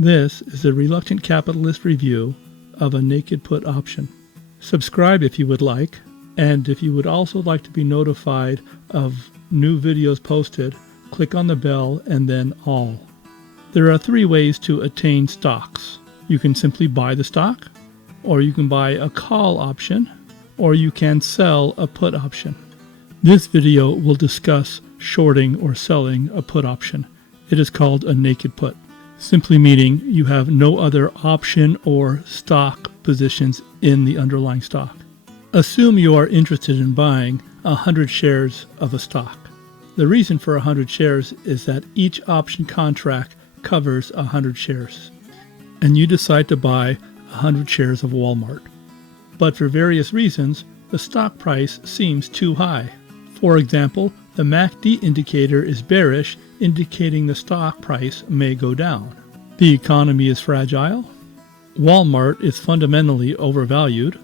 This is a Reluctant Capitalist review of a naked put option. Subscribe if you would like, and if you would also like to be notified of new videos posted, click on the bell and then all. There are 3 ways to attain stocks. You can simply buy the stock, or you can buy a call option, or you can sell a put option. This video will discuss shorting or selling a put option. It is called a naked put, simply meaning you have no other option or stock positions in the underlying stock. Assume you are interested in buying 100 shares of a stock. The reason for 100 shares is that each option contract covers 100 shares, and you decide to buy 100 shares of Walmart. But for various reasons, the stock price seems too high. For example, the MACD indicator is bearish, indicating the stock price may go down. The economy is fragile, Walmart is fundamentally overvalued,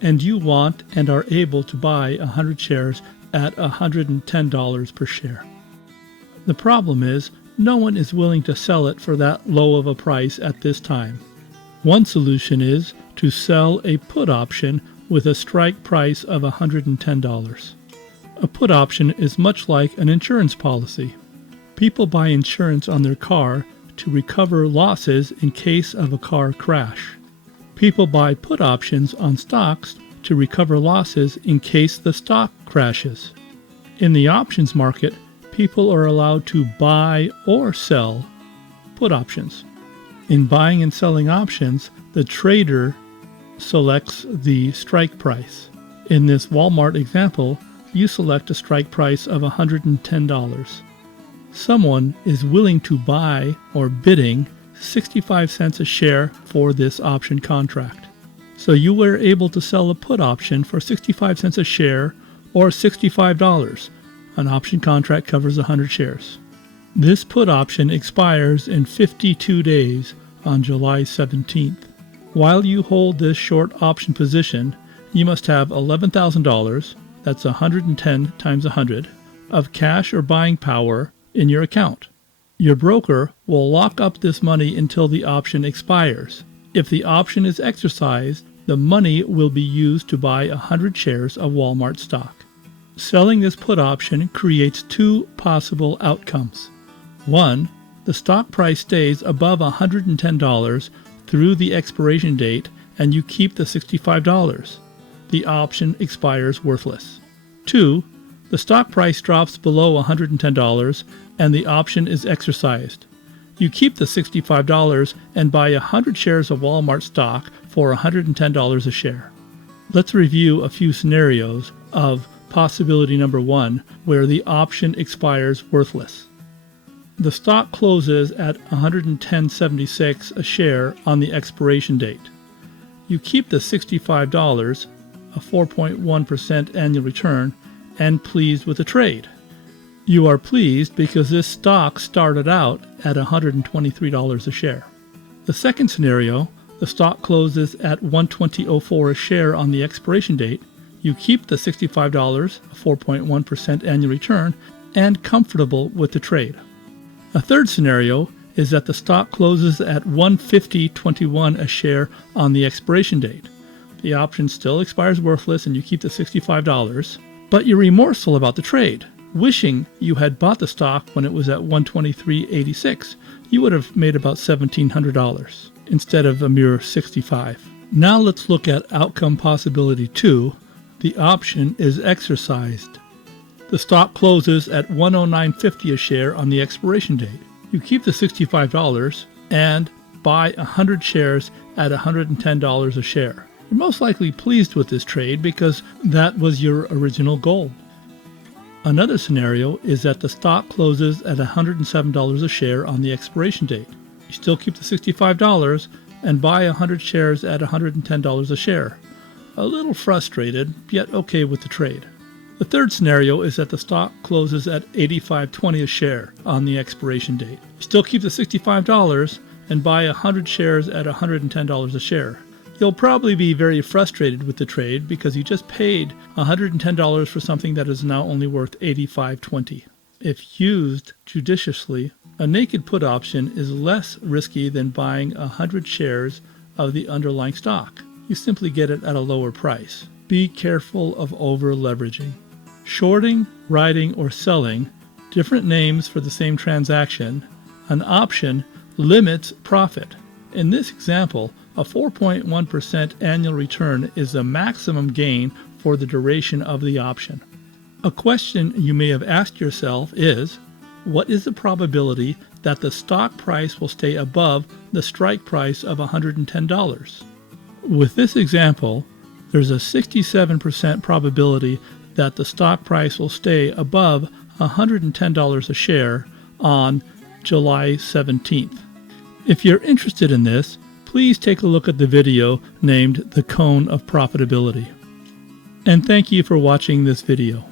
and you want and are able to buy 100 shares at $110 per share. The problem is, no one is willing to sell it for that low of a price at this time. One solution is to sell a put option with a strike price of $110. A put option is much like an insurance policy. People buy insurance on their car to recover losses in case of a car crash. People buy put options on stocks to recover losses in case the stock crashes. In the options market, people are allowed to buy or sell put options. In buying and selling options, the trader selects the strike price. In this Walmart example, you select a strike price of $110. Someone is willing to buy or bidding 65 cents a share for this option contract. So you were able to sell a put option for 65 cents a share or $65. An option contract covers 100 shares. This put option expires in 52 days on July 17th. While you hold this short option position, you must have $11,000, that's 110 times 100, of cash or buying power in your account. Your broker will lock up this money until the option expires. If the option is exercised, the money will be used to buy 100 shares of Walmart stock. Selling this put option creates 2 possible outcomes. 1, the stock price stays above $110 through the expiration date and you keep the $65. The option expires worthless. 2, the stock price drops below $110 and the option is exercised. You keep the $65 and buy 100 shares of Walmart stock for $110 a share. Let's review a few scenarios of possibility number 1, where the option expires worthless. The stock closes at $110.76 a share on the expiration date. You keep the $65, a 4.1% annual return, and pleased with the trade. You are pleased because this stock started out at $123 a share. The second scenario, the stock closes at $120.04 a share on the expiration date. You keep the $65, a 4.1% annual return, and comfortable with the trade. A third scenario is that the stock closes at $150.21 a share on the expiration date. The option still expires worthless and you keep the $65, but you're remorseful about the trade, wishing you had bought the stock when it was at $123.86. You would have made about $1,700 instead of a mere $65. Now let's look at outcome possibility 2. The option is exercised. The stock closes at $109.50 a share on the expiration date. You keep the $65 and buy 100 shares at $110 a share. You're most likely pleased with this trade because that was your original goal. Another scenario is that the stock closes at $107 a share on the expiration date. You still keep the $65 and buy 100 shares at $110 a share. A little frustrated, yet okay with the trade. The third scenario is that the stock closes at $85.20 a share on the expiration date. You still keep the $65 and buy 100 shares at $110 a share. You'll probably be very frustrated with the trade because you just paid $110 for something that is now only worth $85.20. If used judiciously, A naked put option is less risky than buying 100 shares of the underlying stock. You simply get it at a lower price. Be careful of over-leveraging. Shorting, writing, or selling, different names for the same transaction, an option limits profit. In this example, a 4.1% annual return is the maximum gain for the duration of the option. A question you may have asked yourself is, what is the probability that the stock price will stay above the strike price of $110? With this example, there's a 67% probability that the stock price will stay above $110 a share on July 17th. If you're interested in this, please take a look at the video named The Cone of Profitability. And thank you for watching this video.